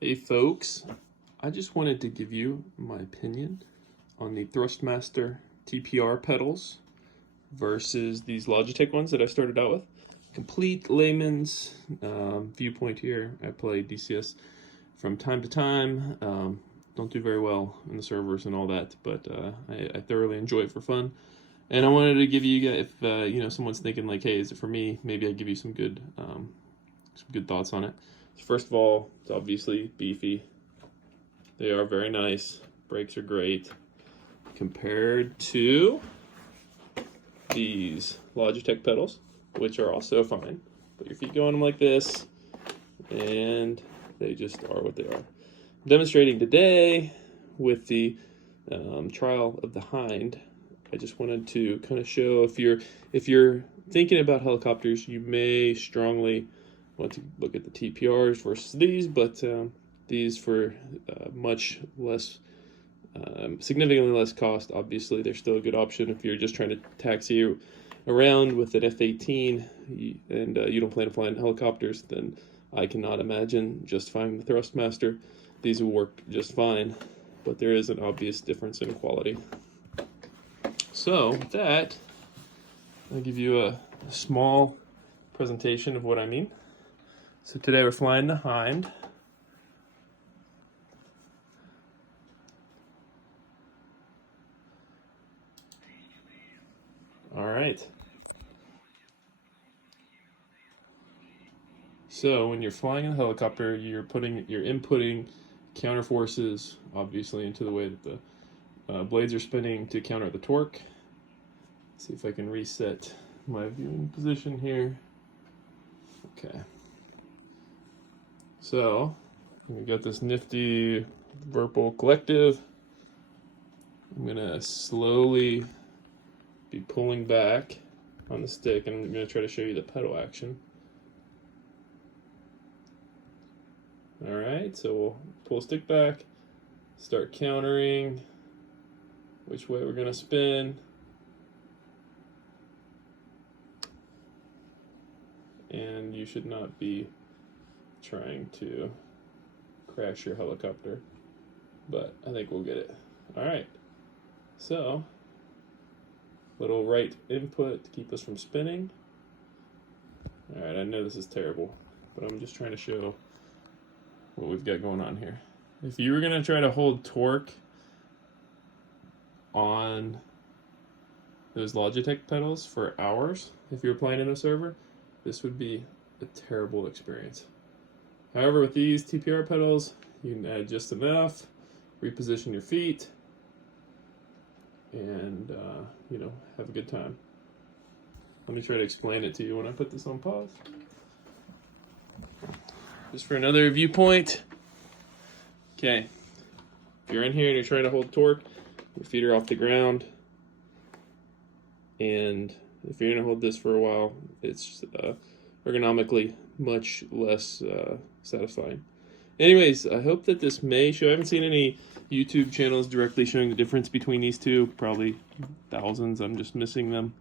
Hey folks, I just wanted to give you my opinion on the Thrustmaster TPR pedals versus these Logitech ones that I started out with. Complete layman's viewpoint here. I play DCS from time to time. Don't do very well in the servers and all that, but I thoroughly enjoy it for fun. And I wanted to give you guys, if someone's thinking like, hey, is it for me? Maybe I give you some good thoughts on it. So first of all, it's obviously beefy. They are very nice. Brakes are great. Compared to these Logitech pedals, which are also fine. Put your feet go on them like this, and they just are what they are. I'm demonstrating today with the trial of the Hind. I just wanted to kind of show if you're thinking about helicopters, you may strongly want to look at the TPRs versus these, but these for much less, significantly less cost. Obviously, they're still a good option if you're just trying to taxi around with an F-18 and you don't plan to fly in helicopters. Then I cannot imagine justifying the Thrustmaster. These will work just fine, but there is an obvious difference in quality. So with that, I'll give you a small presentation of what I mean. So today we're flying the Hind. All right. So when you're flying in a helicopter, you're inputting counter forces, obviously, into the way that the blades are spinning to counter the torque. Let's see if I can reset my viewing position here. Okay. So we got this nifty Whirlpool collective. I'm gonna slowly be pulling back on the stick, and I'm gonna try to show you the pedal action. All right, so we'll pull stick back, start countering which way we're gonna spin. And you should not be trying to crash your helicopter, but I think we'll get it. All right, so little right input to keep us from spinning. All right, I know this is terrible, but I'm just trying to show what we've got going on here. If you were gonna try to hold torque on those Logitech pedals for hours, if you were playing in a server, this would be a terrible experience. However, with these TPR pedals, you can add just enough, reposition your feet, and have a good time. Let me try to explain it to you when I put this on pause. Just for another viewpoint. Okay, if you're in here and you're trying to hold torque, your feet are off the ground, and if you're gonna hold this for a while, it's ergonomically much less satisfying. Anyways, I hope that this may show. I haven't seen any YouTube channels directly showing the difference between these two. Probably thousands. I'm just missing them.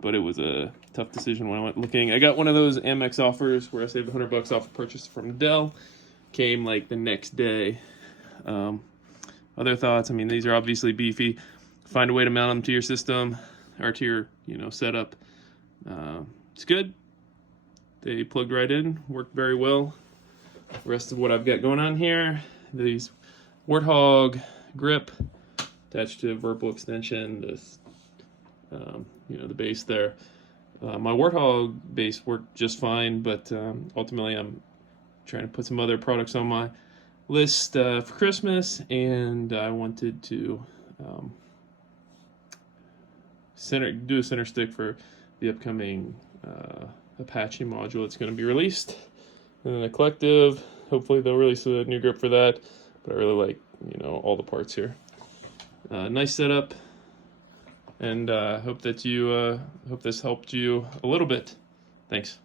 But it was a tough decision when I went looking. I got one of those Amex offers where I saved $100 off a purchase from Dell. Came like the next day. Other thoughts? I mean, these are obviously beefy. Find a way to mount them to your system or to your setup. It's good. They plugged right in, worked very well. The rest of what I've got going on here, these warthog grip attached to a Whirlpool extension, this the base there. My warthog base worked just fine, but ultimately I'm trying to put some other products on my list for Christmas, and I wanted to do a center stick for the upcoming Apache module that's going to be released. And then the collective, hopefully they'll release a new grip for that, but I really like all the parts here. Nice setup, and hope that hope this helped you a little bit. Thanks.